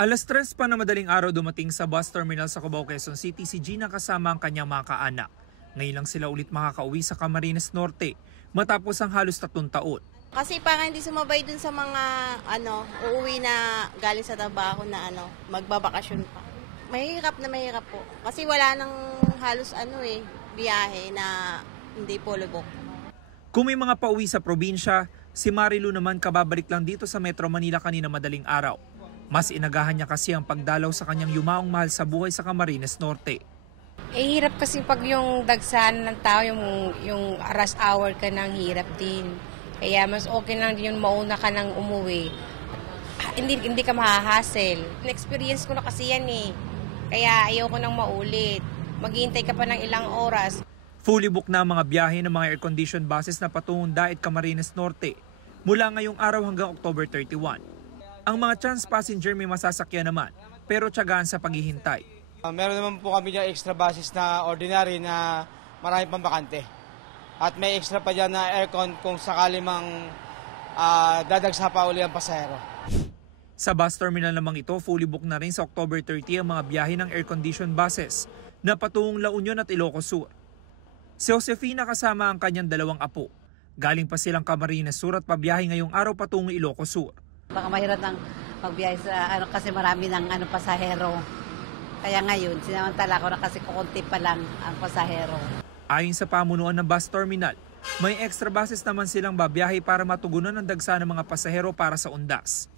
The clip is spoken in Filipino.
3:00 pa na madaling araw dumating sa bus terminal sa Cubao, Quezon City si Gina kasama ang kanyang mga kaanak. Ngayon lang sila ulit makakauwi sa Camarines Norte matapos ang halos 3 taon. Kasi parang hindi sumabay dun sa mga uuwi na galing sa trabaho na magbabakasyon pa. Mahirap po. Kasi wala nang halos biyahe na hindi po lubok. Kung may mga pauwi sa probinsya, si Marilu naman kababalik lang dito sa Metro Manila kanina madaling araw. Mas inagahan niya kasi ang pagdalaw sa kanyang yumaong mahal sa buhay sa Camarines Norte. Hirap kasi pag yung dagsan ng tao, yung rush hour ka nang hirap din. Kaya mas okay lang din yung mauna ka nang umuwi. Hindi ka mahahassle. Na-experience ko na kasi yan eh. Kaya ayoko nang maulit. Maghihintay ka pa ng ilang oras. Fully booked na ang mga biyahe ng mga air-conditioned buses na patungong Daet, Camarines Norte mula ngayong araw hanggang October 31. Ang mga chance passenger may masasakyan naman pero tiyagaan sa paghihintay. Meron naman po kami dyan extra buses na ordinary na marami pang bakante. At may extra pa dyan na aircon kung sakali mang dadagsa pa uli ang pasahero. Sa bus terminal namang ito, fully booked na rin sa October 30 ang mga biyahe ng air-conditioned buses na patungong La Union at Ilocos Sur. Si Josefina kasama ang kanyang 2 apo. Galing pa silang Camarines Sur at pabiyahe ngayong araw patungong Ilocos Sur. Baka mahirap ng magbiyahe sa kasi marami ng pasahero. Kaya ngayon, sinamantala ko na kasi kukunti pa lang ang pasahero. Ayon sa pamunuan ng bus terminal, may extra buses naman silang babiyahe para matugunan ang dagsa ng mga pasahero para sa undas.